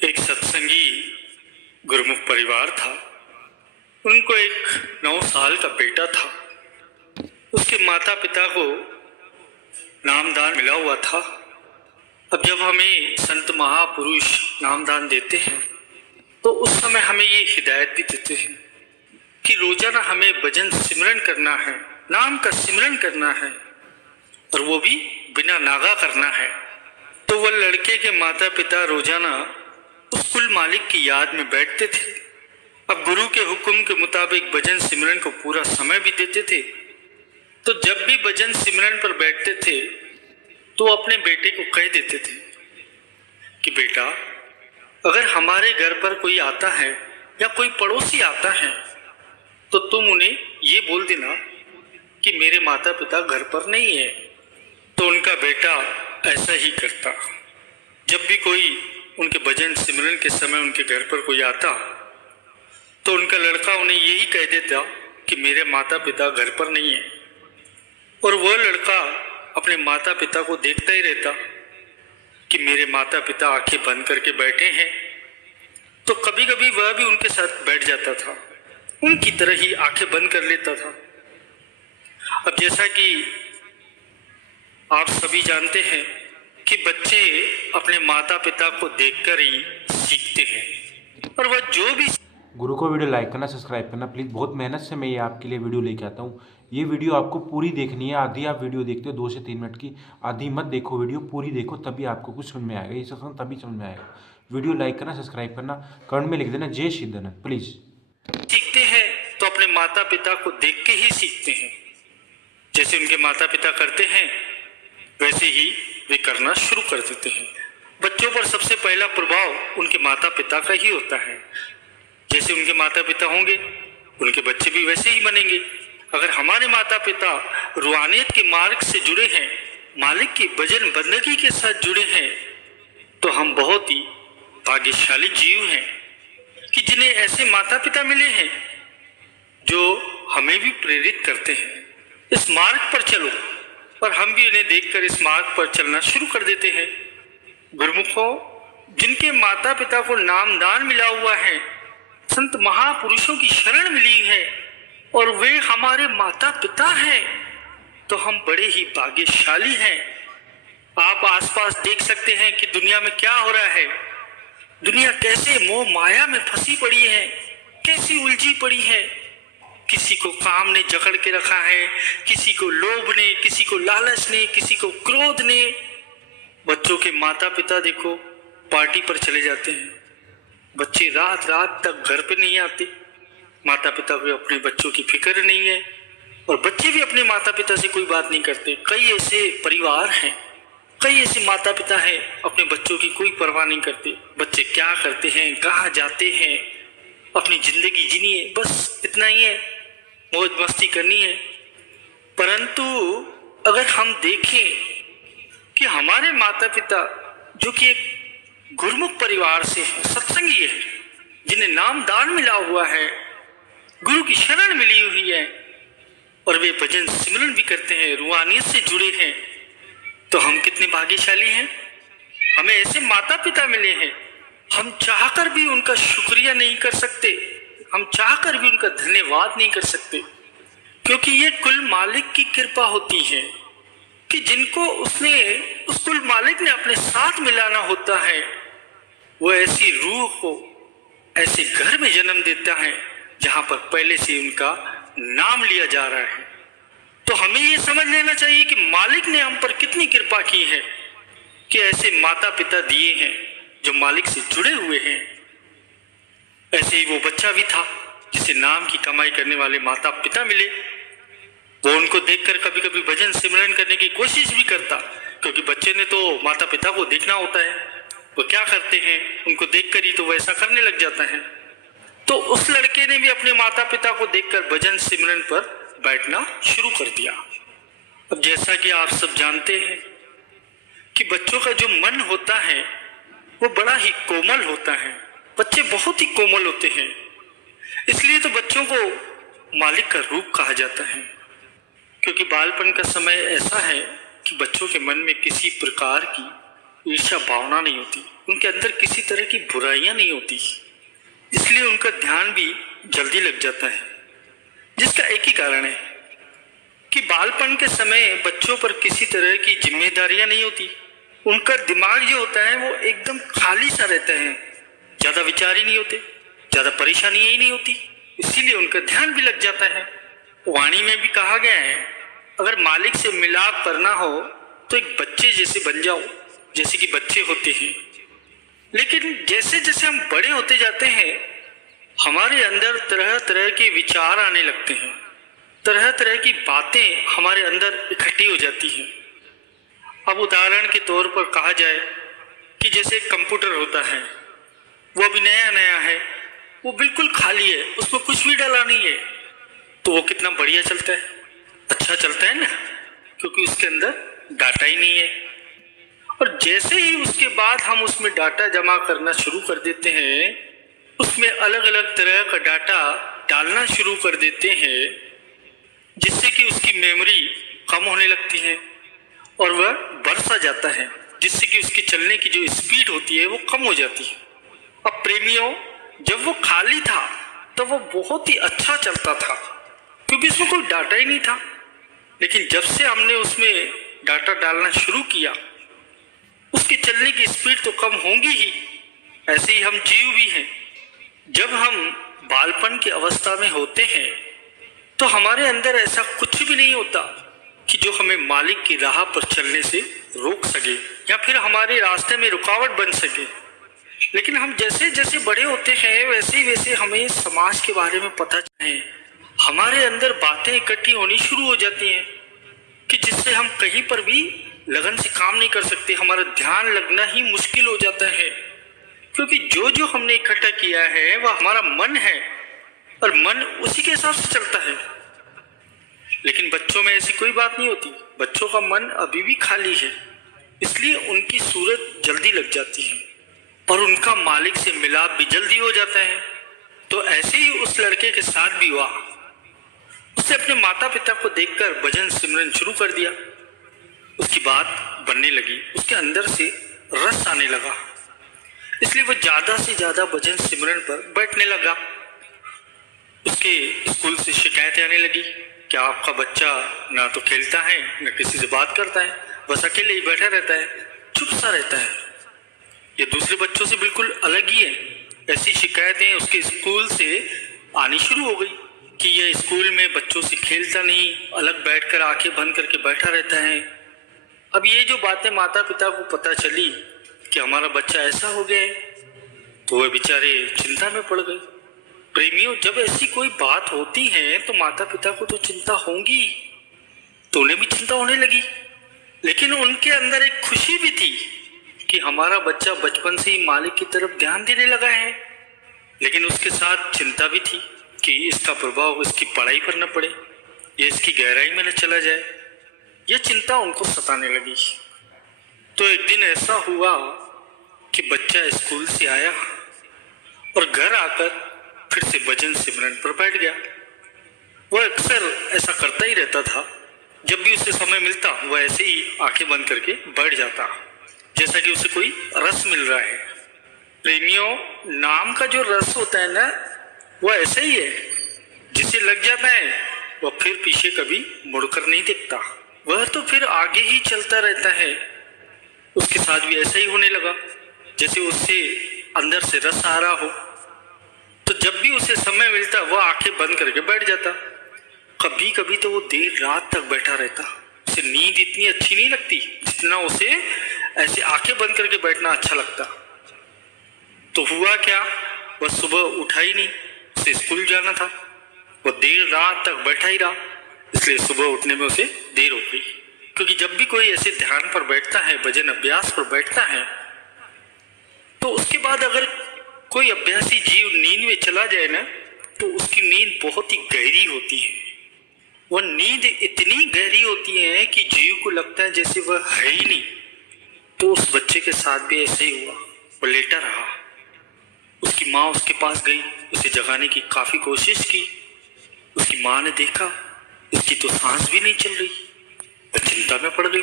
एक सत्संगी गुरुमुख परिवार था। उनको एक 9 साल का बेटा था। उसके माता पिता को नामदान मिला हुआ था। अब जब हमें संत महापुरुष नामदान देते हैं तो उस समय हमें ये हिदायत भी देते हैं कि रोजाना हमें भजन सिमरन करना है, नाम का सिमरन करना है, और वो भी बिना नागा करना है। तो वह लड़के के माता पिता रोजाना उस कुल मालिक की याद में बैठते थे। अब गुरु के हुक्म के मुताबिक भजन सिमरन को पूरा समय भी देते थे। तो जब भी भजन सिमरन पर बैठते थे तो अपने बेटे को कह देते थे कि बेटा, अगर हमारे घर पर कोई आता है या कोई पड़ोसी आता है तो तुम उन्हें ये बोल देना कि मेरे माता पिता घर पर नहीं है। तो उनका बेटा ऐसा ही करता। जब भी कोई उनके भजन सिमरन के समय उनके घर पर कोई आता तो उनका लड़का उन्हें यही कह देता कि मेरे माता पिता घर पर नहीं है। और वह लड़का अपने माता पिता को देखता ही रहता कि मेरे माता पिता आंखें बंद करके बैठे हैं। तो कभी कभी वह भी उनके साथ बैठ जाता था, उनकी तरह ही आंखें बंद कर लेता था। अब जैसा कि आप सभी जानते हैं कि बच्चे अपने माता पिता को देखकर ही सीखते हैं, और वह जो भी गुरु को वीडियो लाइक करना, सब्सक्राइब करना प्लीज़। बहुत मेहनत से मैं ये आपके लिए वीडियो लेके आता हूँ। ये वीडियो आपको पूरी देखनी है। आधी आप वीडियो देखते हो 2 से 3 मिनट की, आधी मत देखो, वीडियो पूरी देखो, तभी आपको कुछ समझ में आएगा। ये सत्संग तभी समझ में आएगा। वीडियो लाइक करना, सब्सक्राइब करना, कमेंट में लिख देना जय सिद्धानंद प्लीज़। सीखते हैं तो अपने माता पिता को देख के ही सीखते हैं। जैसे उनके माता पिता करते हैं वैसे ही वे करना शुरू कर देते हैं। बच्चों पर सबसे पहला प्रभाव उनके माता पिता का ही होता है। जैसे उनके माता पिता होंगे उनके बच्चे भी वैसे ही बनेंगे। अगर हमारे माता पिता रूहानियत के मार्ग से जुड़े हैं, मालिक की भजन बंदगी के साथ जुड़े हैं, तो हम बहुत ही भाग्यशाली जीव हैं कि जिन्हें ऐसे माता पिता मिले हैं जो हमें भी प्रेरित करते हैं इस मार्ग पर चलो, और हम भी इन्हें देखकर इस मार्ग पर चलना शुरू कर देते हैं। गुरुमुखों, जिनके माता पिता को नामदान मिला हुआ है, संत महापुरुषों की शरण मिली है, और वे हमारे माता पिता हैं, तो हम बड़े ही भाग्यशाली हैं। आप आसपास देख सकते हैं कि दुनिया में क्या हो रहा है। दुनिया कैसे मोह माया में फंसी पड़ी है, कैसी उलझी पड़ी है। किसी को काम ने जकड़ के रखा है, किसी को लोभ ने, किसी को लालच ने, किसी को क्रोध ने। बच्चों के माता पिता देखो पार्टी पर चले जाते हैं, बच्चे रात रात तक घर पे नहीं आते। माता पिता को अपने बच्चों की फिक्र नहीं है, और बच्चे भी अपने माता पिता से कोई बात नहीं करते। कई ऐसे परिवार हैं, कई ऐसे माता पिता हैं अपने बच्चों की कोई परवाह नहीं करते। बच्चे क्या करते हैं, कहाँ जाते हैं, अपनी जिंदगी जीनी है, बस इतना ही है, मौज मस्ती करनी है। परंतु अगर हम देखें कि हमारे माता पिता जो कि एक गुरुमुख परिवार से है, सत्संगी है, जिन्हें नामदान मिला हुआ है, गुरु की शरण मिली हुई है, और वे भजन सिमरन भी करते हैं, रूहानियत से जुड़े हैं, तो हम कितने भाग्यशाली हैं। हमें ऐसे माता पिता मिले हैं। हम चाहकर भी उनका शुक्रिया नहीं कर सकते, हम चाहकर भी उनका धन्यवाद नहीं कर सकते, क्योंकि ये कुल मालिक की कृपा होती है कि जिनको उस कुल मालिक ने अपने साथ मिलाना होता है, वो ऐसी रूह को ऐसे घर में जन्म देता है जहां पर पहले से उनका नाम लिया जा रहा है। तो हमें ये समझ लेना चाहिए कि मालिक ने हम पर कितनी कृपा की है कि ऐसे माता पिता दिए हैं जो मालिक से जुड़े हुए हैं। ऐसे ही वो बच्चा भी था जिसे नाम की कमाई करने वाले माता पिता मिले। वो उनको देखकर कभी कभी भजन सिमरन करने की कोशिश भी करता, क्योंकि बच्चे ने तो माता पिता को देखना होता है, वो क्या करते हैं उनको देखकर ही तो वैसा करने लग जाता है। तो उस लड़के ने भी अपने माता पिता को देखकर भजन सिमरन पर बैठना शुरू कर दिया। अब जैसा कि आप सब जानते हैं कि बच्चों का जो मन होता है वो बड़ा ही कोमल होता है। बच्चे बहुत ही कोमल होते हैं, इसलिए तो बच्चों को मालिक का रूप कहा जाता है। क्योंकि बालपन का समय ऐसा है कि बच्चों के मन में किसी प्रकार की ईर्ष्या भावना नहीं होती, उनके अंदर किसी तरह की बुराइयां नहीं होती, इसलिए उनका ध्यान भी जल्दी लग जाता है। जिसका एक ही कारण है कि बालपन के समय बच्चों पर किसी तरह की जिम्मेदारियां नहीं होती। उनका दिमाग जो होता है वो एकदम खाली सा रहता है, ज्यादा विचार ही नहीं होते, ज्यादा परेशानी ही नहीं होती, इसीलिए उनका ध्यान भी लग जाता है। वाणी में भी कहा गया है, अगर मालिक से मिलाप करना हो तो एक बच्चे जैसे बन जाओ, जैसे कि बच्चे होते हैं। लेकिन जैसे जैसे हम बड़े होते जाते हैं, हमारे अंदर तरह तरह के विचार आने लगते हैं, तरह तरह की बातें हमारे अंदर इकट्ठी हो जाती हैं। अब उदाहरण के तौर पर कहा जाए कि जैसे कंप्यूटर होता है, वो अभी नया नया है, वो बिल्कुल खाली है, उसमें कुछ भी डाला नहीं है, तो वो कितना बढ़िया चलता है, अच्छा चलता है ना, क्योंकि उसके अंदर डाटा ही नहीं है। और जैसे ही उसके बाद हम उसमें डाटा जमा करना शुरू कर देते हैं, उसमें अलग अलग तरह का डाटा डालना शुरू कर देते हैं, जिससे कि उसकी मेमोरी कम होने लगती है और वह बढ़ सा जाता है, जिससे कि उसकी चलने की जो स्पीड होती है वो कम हो जाती है। अब प्रेमियों, जब वो खाली था तो वो बहुत ही अच्छा चलता था, क्योंकि उसमें कोई डाटा ही नहीं था। लेकिन जब से हमने उसमें डाटा डालना शुरू किया, उसके चलने की स्पीड तो कम होगी ही। ऐसे ही हम जीव भी हैं। जब हम बालपन की अवस्था में होते हैं तो हमारे अंदर ऐसा कुछ भी नहीं होता कि जो हमें मालिक की राह पर चलने से रोक सके या फिर हमारे रास्ते में रुकावट बन सके। लेकिन हम जैसे जैसे बड़े होते हैं वैसे वैसे हमें समाज के बारे में पता चले, हमारे अंदर बातें इकट्ठी होनी शुरू हो जाती हैं कि जिससे हम कहीं पर भी लगन से काम नहीं कर सकते, हमारा ध्यान लगना ही मुश्किल हो जाता है, क्योंकि जो जो हमने इकट्ठा किया है वह हमारा मन है और मन उसी के हिसाब से चलता है। लेकिन बच्चों में ऐसी कोई बात नहीं होती, बच्चों का मन अभी भी खाली है, इसलिए उनकी सूरत जल्दी लग जाती है और उनका मालिक से मिलाप भी जल्दी हो जाता है। तो ऐसे ही उस लड़के के साथ भी हुआ। उसने अपने माता पिता को देखकर भजन सिमरन शुरू कर दिया, उसकी बात बनने लगी, उसके अंदर से रस आने लगा, इसलिए वो ज्यादा से ज्यादा भजन सिमरन पर बैठने लगा। उसके स्कूल से शिकायतें आने लगी कि आपका बच्चा ना तो खेलता है ना किसी से बात करता है, बस अकेले ही बैठा रहता है, चुप सा रहता है, ये दूसरे बच्चों से बिल्कुल अलग ही है। ऐसी शिकायतें उसके स्कूल से आनी शुरू हो गई कि यह स्कूल में बच्चों से खेलता नहीं, अलग बैठकर आंखें बंद करके बैठा रहता है। अब ये जो बातें माता पिता को पता चली कि हमारा बच्चा ऐसा हो गया है, तो वह बेचारे चिंता में पड़ गए। प्रेमियों, जब ऐसी कोई बात होती है तो माता पिता को तो चिंता होगी, तो उन्हें भी चिंता होने लगी। लेकिन उनके अंदर एक खुशी भी थी कि हमारा बच्चा बचपन से ही मालिक की तरफ ध्यान देने लगा है, लेकिन उसके साथ चिंता भी थी कि इसका प्रभाव इसकी पढ़ाई पर न पड़े, ये इसकी गहराई में न चला जाए। यह चिंता उनको सताने लगी। तो एक दिन ऐसा हुआ कि बच्चा स्कूल से आया और घर आकर फिर से भजन सिमरन पर बैठ गया। वह अक्सर ऐसा करता ही रहता था, जब भी उसे समय मिलता वह ऐसे ही आंखें बंद करके बैठ जाता, जैसा कि उसे कोई रस मिल रहा है। प्रेमियों, नाम का जो रस होता है ना, वह ऐसा ही है, जिसे लग जाता है वह फिर पीछे कभी मुड़कर नहीं देखता, वह तो फिर आगे ही चलता रहता है। उसके साथ भी ऐसा ही होने लगा, जैसे उससे अंदर से रस आ रहा हो। तो जब भी उसे समय मिलता वह आंखें बंद करके बैठ जाता। कभी कभी तो वो देर रात तक बैठा रहता। उसे नींद इतनी अच्छी नहीं लगती जितना उसे ऐसे आंखें बंद करके बैठना अच्छा लगता। तो हुआ क्या, वह सुबह उठा ही नहीं, उसे स्कूल जाना था, वह देर रात तक बैठा ही रहा, इसलिए सुबह उठने में उसे देर हो गई। क्योंकि जब भी कोई ऐसे ध्यान पर बैठता है, भजन अभ्यास पर बैठता है, तो उसके बाद अगर कोई अभ्यासी जीव नींद में चला जाए ना, तो उसकी नींद बहुत ही गहरी होती है। वह नींद इतनी गहरी होती है कि जीव को लगता है जैसे वह है ही नहीं। तो उस बच्चे के साथ भी ऐसे ही हुआ, वह लेटा रहा। उसकी माँ उसके पास गई, उसे जगाने की काफी कोशिश की। उसकी माँ ने देखा इसकी तो सांस भी नहीं चल रही। वह चिंता में पड़ गई,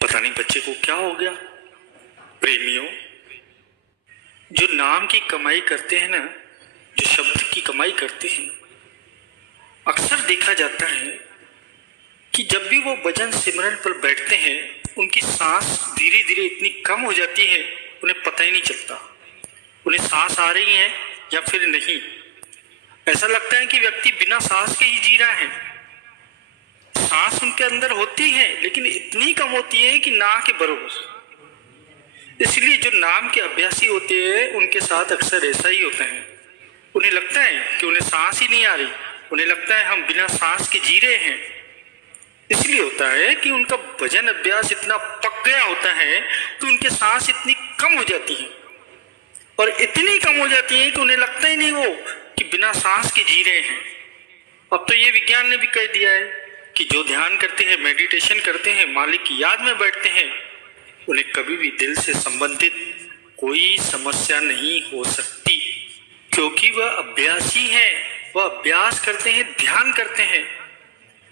पता नहीं बच्चे को क्या हो गया। प्रेमियों, जो नाम की कमाई करते हैं ना, जो शब्द की कमाई करते हैं, अक्सर देखा जाता है कि जब भी वो भजन सिमरन पर बैठते हैं उनकी सांस धीरे धीरे इतनी कम हो जाती है उन्हें पता ही नहीं चलता उन्हें सांस आ रही है या फिर नहीं। ऐसा लगता है कि व्यक्ति बिना सांस के ही जी रहा है। सांस उनके अंदर होती है लेकिन इतनी कम होती है कि ना के बराबर। इसलिए जो नाम के अभ्यासी होते हैं उनके साथ अक्सर ऐसा ही होता है। उन्हें लगता है कि उन्हें सांस ही नहीं आ रही, उन्हें लगता है हम बिना सांस के जी रहे हैं। इसलिए होता है कि उनका भजन अभ्यास इतना पक गया होता है तो उनके सांस इतनी कम हो जाती है और इतनी कम हो जाती है कि उन्हें लगता ही नहीं वो कि बिना सांस के जी रहे हैं। अब तो ये विज्ञान ने भी कह दिया है कि जो ध्यान करते हैं, मेडिटेशन करते हैं, मालिक की याद में बैठते हैं, उन्हें कभी भी दिल से संबंधित कोई समस्या नहीं हो सकती, क्योंकि वह अभ्यासी है, वह अभ्यास करते हैं, ध्यान करते हैं,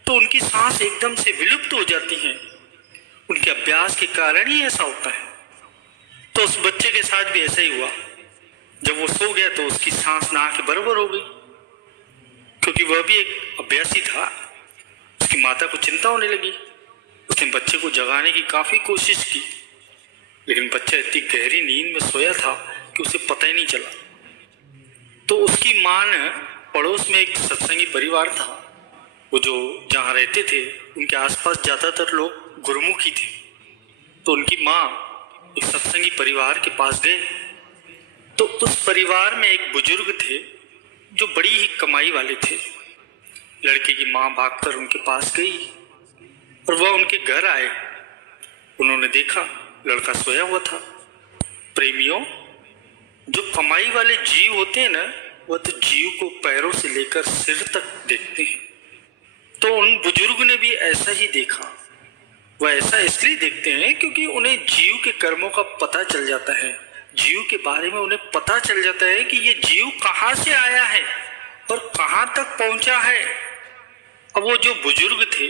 तो उनकी सांस एकदम से विलुप्त हो जाती है। उनके अभ्यास के कारण ही ऐसा होता है। तो उस बच्चे के साथ भी ऐसा ही हुआ। जब वो सो गया तो उसकी सांस ना के बराबर हो गई, क्योंकि वह भी एक अभ्यासी था। उसकी माता को चिंता होने लगी। उसने बच्चे को जगाने की काफी कोशिश की, लेकिन बच्चा इतनी गहरी नींद में सोया था कि उसे पता ही नहीं चला। तो उसकी माँ ने, पड़ोस में एक सत्संगी परिवार था, वो जो जहाँ रहते थे उनके आसपास ज्यादातर लोग गुरुमुखी थे, तो उनकी माँ एक सत्संगी परिवार के पास गए। तो उस परिवार में एक बुजुर्ग थे जो बड़ी ही कमाई वाले थे। लड़के की माँ भागकर उनके पास गई और वह उनके घर आए। उन्होंने देखा लड़का सोया हुआ था। प्रेमियों, जो कमाई वाले जीव होते हैं ना, वह तो जीव को पैरों से लेकर सिर तक देखते हैं। तो उन बुजुर्ग ने भी ऐसा ही देखा। वह ऐसा इसलिए देखते हैं क्योंकि उन्हें जीव के कर्मों का पता चल जाता है, जीव के बारे में उन्हें पता चल जाता है कि ये जीव कहाँ से आया है और कहाँ तक पहुंचा है। अब वो जो बुजुर्ग थे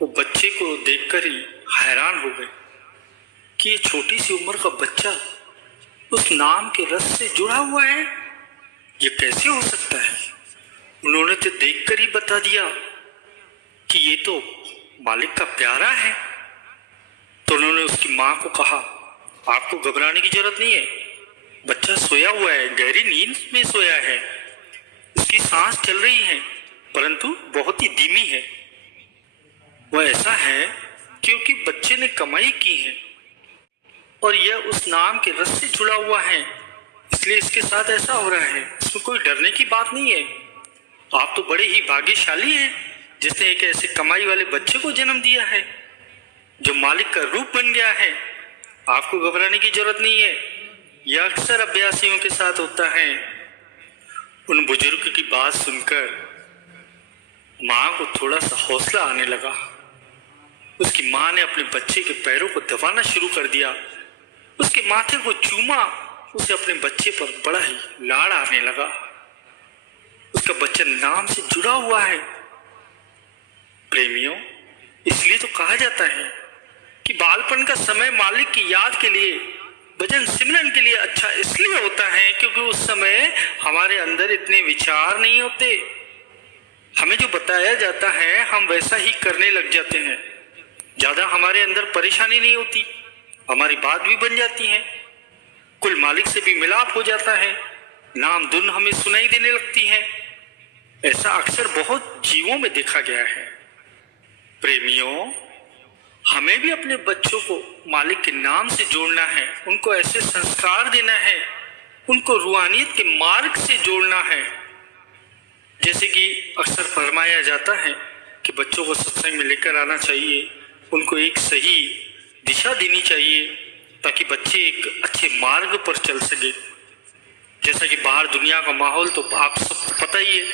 वो बच्चे को देखकर ही हैरान हो गए कि ये छोटी सी उम्र का बच्चा उस नाम के रस से जुड़ा हुआ है, ये कैसे हो सकता है। उन्होंने तो देखकर ही बता दिया कि ये तो मालिक का प्यारा है। तो उन्होंने उसकी माँ को कहा, आपको घबराने की जरूरत नहीं है, बच्चा सोया हुआ है, गहरी नींद में सोया है, उसकी सांस चल रही है परंतु बहुत ही धीमी है। वह ऐसा है क्योंकि बच्चे ने कमाई की है और यह उस नाम के रस से जुड़ा हुआ है, इसलिए इसके साथ ऐसा हो रहा है। इसमें कोई डरने की बात नहीं है। आप तो बड़े ही भाग्यशाली हैं जिसने एक ऐसे कमाई वाले बच्चे को जन्म दिया है जो मालिक का रूप बन गया है। आपको घबराने की जरूरत नहीं है। यह अक्सर अभ्यासियों के साथ होता है। उन बुजुर्ग की बात सुनकर माँ को थोड़ा सा हौसला आने लगा। उसकी माँ ने अपने बच्चे के पैरों को दबाना शुरू कर दिया, उसके माथे को चूमा। उसे अपने बच्चे पर बड़ा ही लाड़ आने लगा। उसका बच्चा नाम से जुड़ा हुआ है। प्रेमियों, इसलिए तो कहा जाता है कि बालपन का समय मालिक की याद के लिए, भजन सिमरन के लिए अच्छा इसलिए होता है क्योंकि उस समय हमारे अंदर इतने विचार नहीं होते। हमें जो बताया जाता है हम वैसा ही करने लग जाते हैं। ज्यादा हमारे अंदर परेशानी नहीं होती, हमारी बात भी बन जाती है, कुल मालिक से भी मिलाप हो जाता है, नाम धुन हमें सुनाई देने लगती है। ऐसा अक्सर बहुत जीवों में देखा गया है। प्रेमियों, हमें भी अपने बच्चों को मालिक के नाम से जोड़ना है, उनको ऐसे संस्कार देना है, उनको रूहानियत के मार्ग से जोड़ना है। जैसे कि अक्सर फरमाया जाता है कि बच्चों को सत्संग में लेकर आना चाहिए, उनको एक सही दिशा देनी चाहिए ताकि बच्चे एक अच्छे मार्ग पर चल सके। जैसा कि बाहर दुनिया का माहौल तो आप सबको पता ही है,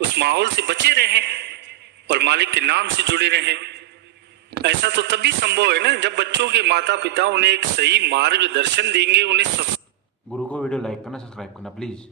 उस माहौल से बचे रहें और मालिक के नाम से जुड़े रहें। ऐसा तो तभी संभव है ना जब बच्चों के माता पिता उन्हें एक सही मार्गदर्शन देंगे, उन्हें गुरु को वीडियो लाइक करना, सब्सक्राइब करना प्लीज़।